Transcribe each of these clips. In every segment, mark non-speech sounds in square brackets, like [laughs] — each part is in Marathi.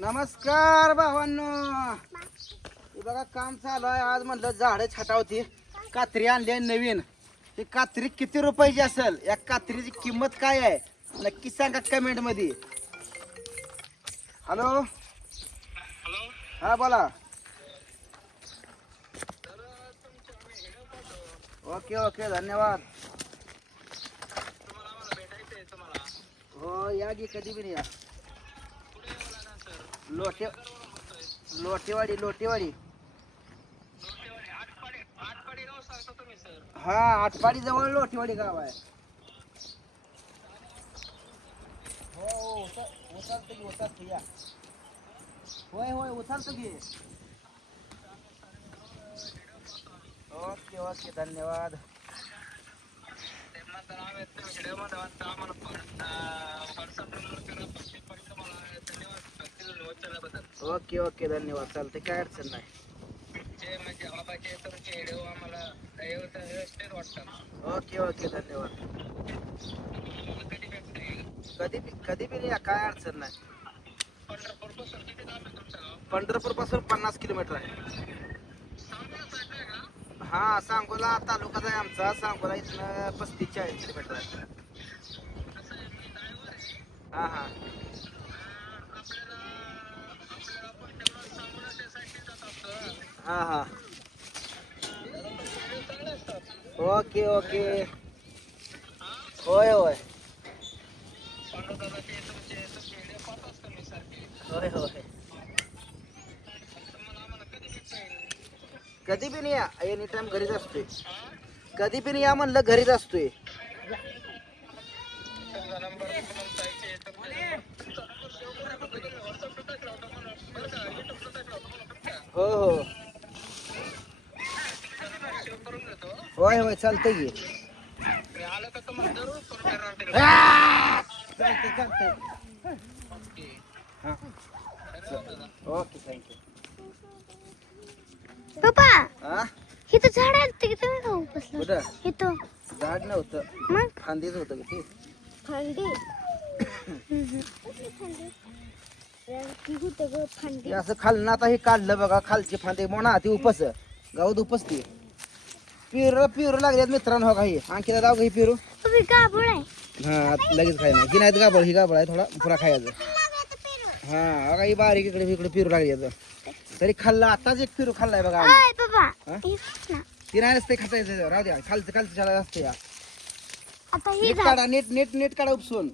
नमस्कार भावांनो. हे बघा काम चालू आहे. आज म्हणलं झाडं छाटावती कात्री आणली आहे नवीन. ही कात्री किती रुपयाची असेल? या कात्रीची किंमत काय आहे? नक्की सांगा कमेंटमध्ये हॅलो? हा बोला. ओके ओके धन्यवाद. हो या की कधी बी या. लोटे लोटेवाडी लोटेवाडी. आठपाडी हा आटपाडी जवळ लोटेवाडी गाव आहे. हो उचल- की उचलतो या. होय होय उतरतो की. ओके ओके धन्यवाद. धन्यवाद. ओके ओके धन्यवाद. चालते काय अडचण नाही. म्हणजे आम्हाला ओके ओके धन्यवाद. कधी कधी बी या काय अडचण नाही. पंढरपूरपासून पन्नास किलोमीटर आहे. हा सांगोला तालुकाच आहे आमचा. सांगोला इथनं पस्तीस चाळीस किलोमीटर आहे आहे. हा हा आपल्याला आपल्याला पण तेवढं सांगोला त्या साईडने जात असतं हा हा. Okay okay. होय होय. होय होय. कधी पण या. एनी टाइम घरीच असतोय. कधी पण या म्हणलं घरीच असतोय. हो हो तुम्हाला जायचे तुमचा नंबर सेव्ह करा फक्त तुम्ही व्हॉट्सअपला टाकला होता मला बरं का युट्यूबला टाकला होता मला बरं का हो हो तुमचा नंबर सेव्ह करून घेतो होय होय चालतंय की. चालतंय चालतंय. ओके हा थँक्यू पप्पा हा इथं झाड आहे ते वेळ खाऊ बसलो कुठं? इथं. झाड नव्हतं. मग? खांदीच होतं की ते? फांदी. ते असं खालनं आता हे काढलं बघा खालची फांदे. म्हणा ती उपस. गावात उपस ती पिरू पिरू लागल्यात मित्रांनो हो का ही? आणखी जाऊ का ही पिरू. तुम्ही गाबळ आहे हा लगेच खाय ना ही नाही गाबळ ही गाबळ आहे थोडा पुरा खायचं. हा ही बारीक इकडे इकडे पिरू लागली तरी खाल्ला आताच एक पिरू खाल्लाय बघा. ती नाही नसते खातायचं राहू द्या खालचं खालचं शाळा असते या. हे नीट झाड काढा नीट नीट नीट काढा उपसून.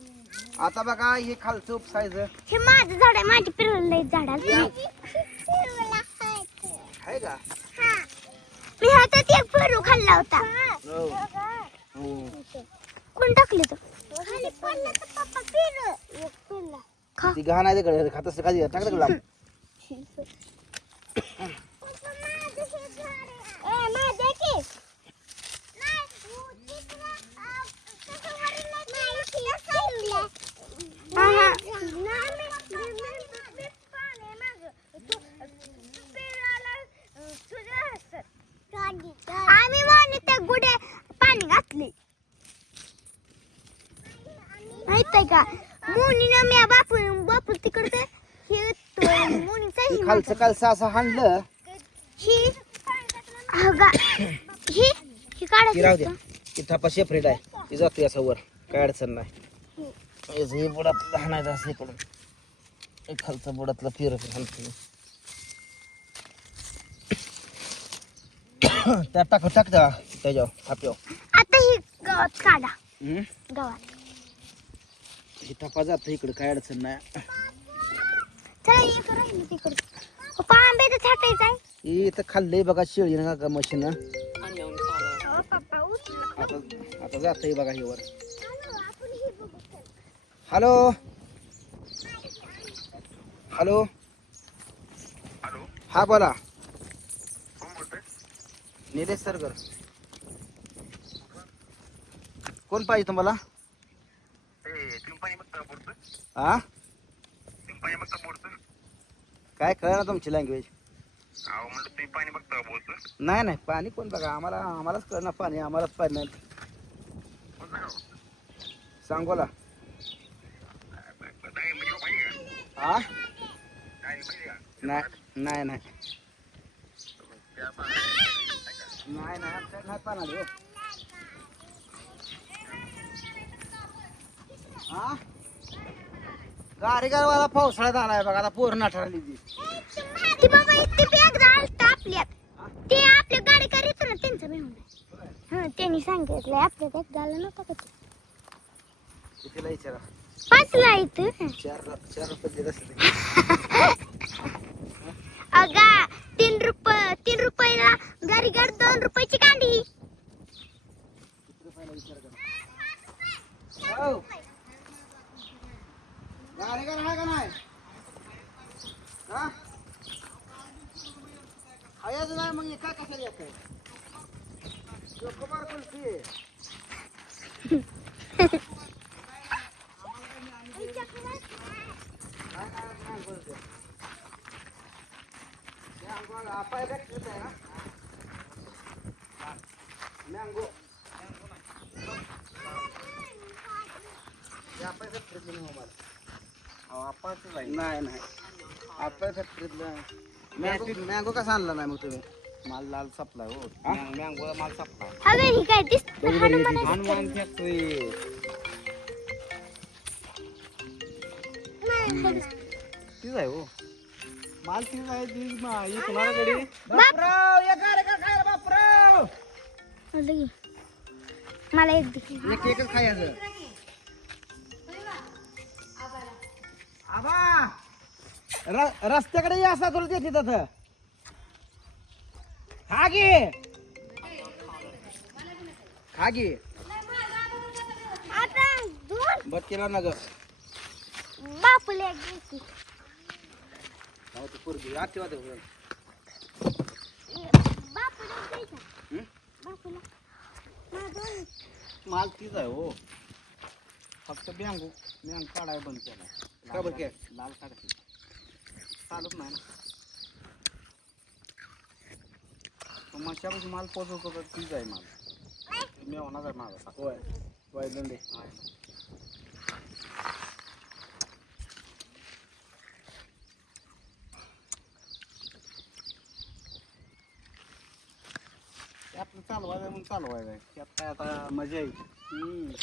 आता बघा हे खालचं उपसायचं. हे माझं झाड आहे माझी पिरवलं झाड. आहे. का? मी हातात एक पेरू खाल्ला होता. कोण टाकले तो? ती गहाण आहे तिकडे खात असते खाली [laughs] बापू बापू तिकडे हे मोनीचा खालचं खालचं असं हाणलं. ही हा गा ही ही की राहू काढायची द्या ती थापा सेपरेट आहे. ती जाते असं वर. काय अडचण नाही. हे बुडात हाणायचं असं इकडून. हे खालचं बुडातलं फिर हाणतो [coughs] त्यात टाक टाक त्या त्याच्यावर थाप्यावर. आता ही गावात काढा. हम्म? गावात. हे थापा जातं इकडं काय अडचण नाही. चला ये करा तिकडे. आंबे तर छाटायचं आहे. हे इथं खाल्लंय बघा शेळी ना का मशीन पप्पा उचल आता आता जातंय बघा हे वर. Hello hello. हॅलो. हा बोला. निलेश सरगर कोण पाहिजे तुम्हाला? हा पिंपाणी बघता बोलतोय. काय कळलं ना तुमची लँग्वेज अहो म्हणलं पिंपाणी बघता बोलतोय. नाही नाही पाणी कोण बघा? आम्हाला आम्हालाच कळणार पाणी आम्हालाच पाणी नाही. सांगोला नाही म्हणजे हा का नाही नाही नाही नाही. नाही नाही पाहणार हा गारीगारवाला पावसाळ्यात आलाय बघा आता पोर नाठारली ती. ती बाबा इथे बॅग झालं आपल्यात. ते आपल्या गाडी करीत ना त्यांचं मिळून हा त्यांनी सांगितलंय आपल्या बॅग झालं नव्हतं का ते? कितीला विचारा? पाचला इथं चार चार रुपये देत असते. अगा तीन रुपये तीन रुपयाला गाडी गाड दोन रुपयाची कांडी. हो. गारीगार आहे का नाही? हा? हायच नाही मग काय कशाला येत आहे ना मँगो आपा फॅक्टरीतलं नाही मला नाही. नाही आपा फॅक्टरीतलं मँगो मँगो कसा आणला नाही मग तुम्ही? माल लाल सपलाय हो. मँगो माल सपला. अगं ही काय दिसत? हनुमान हनुमान फॅक्टरी तीच आहे हो. माल तीच आहे ती कुणाला गडी बापराव या गाड्या का खायला बापराव! मला एक दे. एक एकच खायचं. र- रस्त्याकडे या असा तुला देते तसं खा गे. खा गे. आता दोन. बच्चेला ना ग. बापूला एक देते. हो ते पोरगी आठवत बापूला एक द्यायचा. हं? बापूला. मला दोन. माल तीच आहे हो. फक्त बँगो बँग काढाय बंद केला. का बघ लाल काढते चालत नाही ना. तो मच्छापाशी माल पोचवतो तर तीच आहे माल. मी होणार आहे माझा होय. होय दंडे. ते आपलं चालवायचं म्हणून चालवायचं त्यात काय आता मजा येईल.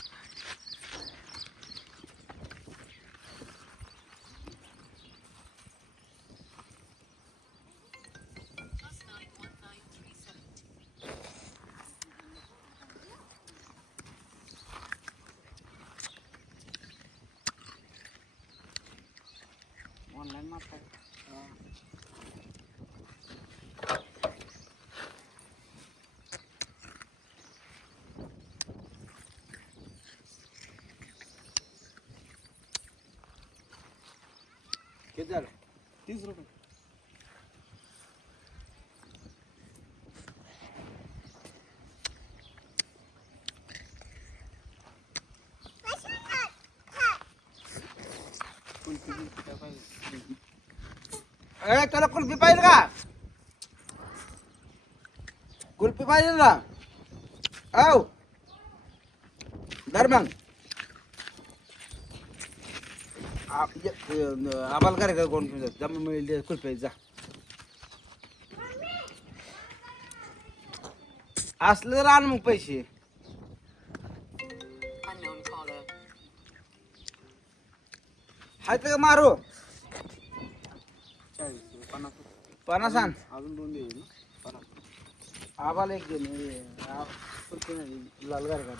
हम्म. ऑनलाईन मागताय किती झालं तीस रुपये ए त्याला कुल्फी पाहिजे का? कुल्फी पाहिजे ना औ. धर मग. आप- आम्हाला काय का कोण जमा मिळेल कुल्फी जा. असलं तर आण मग पैसे. हाय का मारू. पन्नास आण. अजून दोन दे आम्हाला एक दे लाल गार का